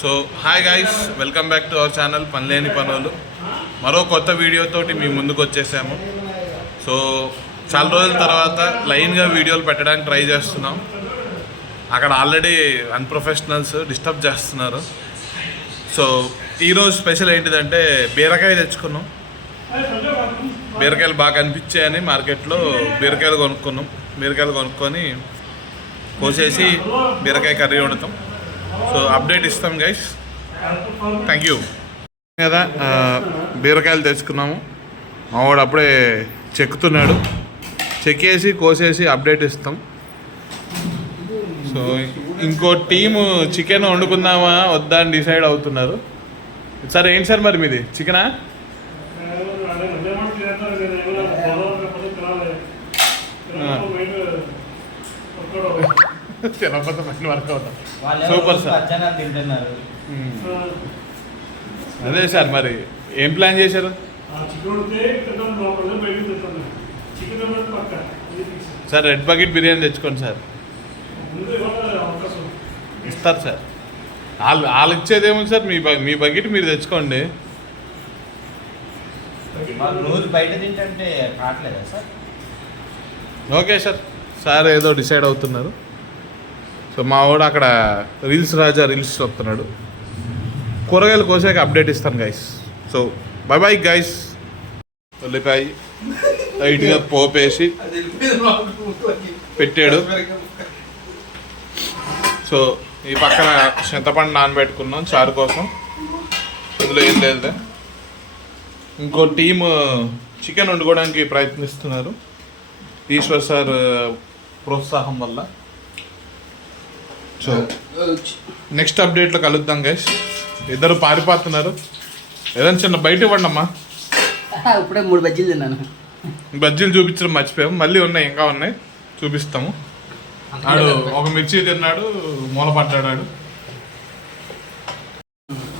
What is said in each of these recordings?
So hi guys, welcome back to our channel Panileni Panulu. మరో కొత్త వీడియోతోటి మీ ముందుకు వచ్చేసాము. సో చాలా రోజుల తర్వాత లైన్గా వీడియోలు పెట్టడానికి ట్రై చేస్తున్నాం. అక్కడ ఆల్రెడీ అన్ప్రొఫెషనల్స్ డిస్టర్బ్ చేస్తున్నారు. సో ఈరోజు స్పెషల్ ఏంటిదంటే బీరకాయ తెచ్చుకున్నాం. బీరకాయలు బాగా కనిపించాయని మార్కెట్లో బీరకాయలు కొనుక్కున్నాం. బీరకాయలు కొనుక్కొని కోసేసి బీరకాయ కర్రీ వండుతాం. సో అప్డేట్ ఇస్తాం గైస్. Thank you. కదా బీరకాయలు తెచ్చుకున్నాము. మావాడు అప్పుడే చెక్కుతున్నాడు. చెక్కేసి కోసేసి అప్డేట్ ఇస్తాం. సో ఇంకో టీము చికెన్ వండుకుందామా వద్దా అని డిసైడ్ అవుతున్నారు. సార్ ఏంటి సార్ మరి మీది చికెనా? తినకపోతే మంచి వర్క్ అవుతాం. Super sir. అదే సార్, మరి ఏం ప్లాన్ చేశారు సార్? రెడ్ బకెట్ బిర్యానీ తెచ్చుకోండి సార్. ఇస్తారు సార్. వాళ్ళు ఇచ్చేదేమో సార్, మీ బకెట్ మీరు తెచ్చుకోండి. Okay sir. సార్ ఏదో డిసైడ్ అవుతున్నారు. సో మా వాడు అక్కడ రాజా రీల్స్ వస్తున్నాడు. కూరగాయలు కోసాక అప్డేట్ ఇస్తాను guys. So bye bye guys. ఉల్లిపాయ లైట్గా పోపేసి పెట్టాడు. సో ఈ పక్కన చింతపండు నానబెట్టుకున్నాం చారు కోసం. ఇందులో ఏం లేదు. ఇంకో టీము చికెన్ వండుకోవడానికి ప్రయత్నిస్తున్నారు ఈశ్వర్ సార్ ప్రోత్సాహం వల్ల. సో నెక్స్ట్ అప్డేట్లో కలుద్దాం గైస్. ఇద్దరు పారిపోతున్నారు. ఏదైనా చిన్న బయట ఇవ్వండి అమ్మా. ఇప్పుడే 3 బజ్జీలు తిన్నాను. బజ్జీలు చూపించడం మర్చిపోయాము. మళ్ళీ ఉన్నాయి, ఇంకా ఉన్నాయి, చూపిస్తాము. ఆడు ఒక మిర్చి తిన్నాడు, మూలపడ్డాడు.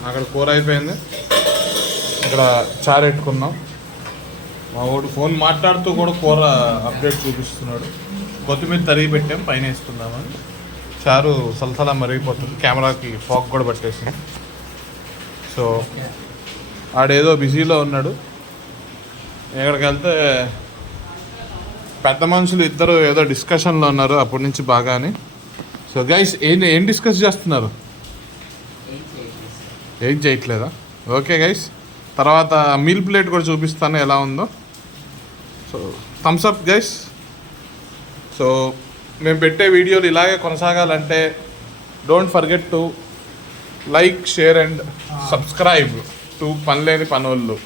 అక్కడ కూర అయిపోయింది. ఇక్కడ చారు పెట్టుకున్నాం. మా వాడు ఫోన్ మాట్లాడుతూ కూడా కూర అప్డేట్ చూపిస్తున్నాడు. కొత్తిమీర తరిగి పెట్టాం, పైన వేసుకుందామని. చారు సలసలా మరిగిపోతుంది. కెమెరాకి ఫోక్ కూడా పట్టేసింది. సో ఆడేదో బిజీలో ఉన్నాడు. ఎక్కడికి వెళ్తే పెద్ద మనుషులు ఇద్దరు ఏదో డిస్కషన్లో ఉన్నారు అప్పటి నుంచి బాగానే. సో గైస్ ఏం డిస్కస్ చేస్తున్నారు? ఏం చేయట్లేదా? ఓకే గైస్, తర్వాత మీల్ ప్లేట్ కూడా చూపిస్తాను ఎలా ఉందో. So thumbs up guys. So మేము పెట్టే వీడియోలు ఇలాగే కొనసాగాలంటే don't forget to like, share and subscribe to Panileni Panulu.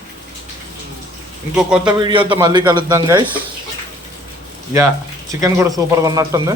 ఇంకో కొత్త వీడియోతో మళ్ళీ కలుద్దాం గైస్. యా, చికెన్ కూడా సూపర్గా ఉన్నట్టుంది.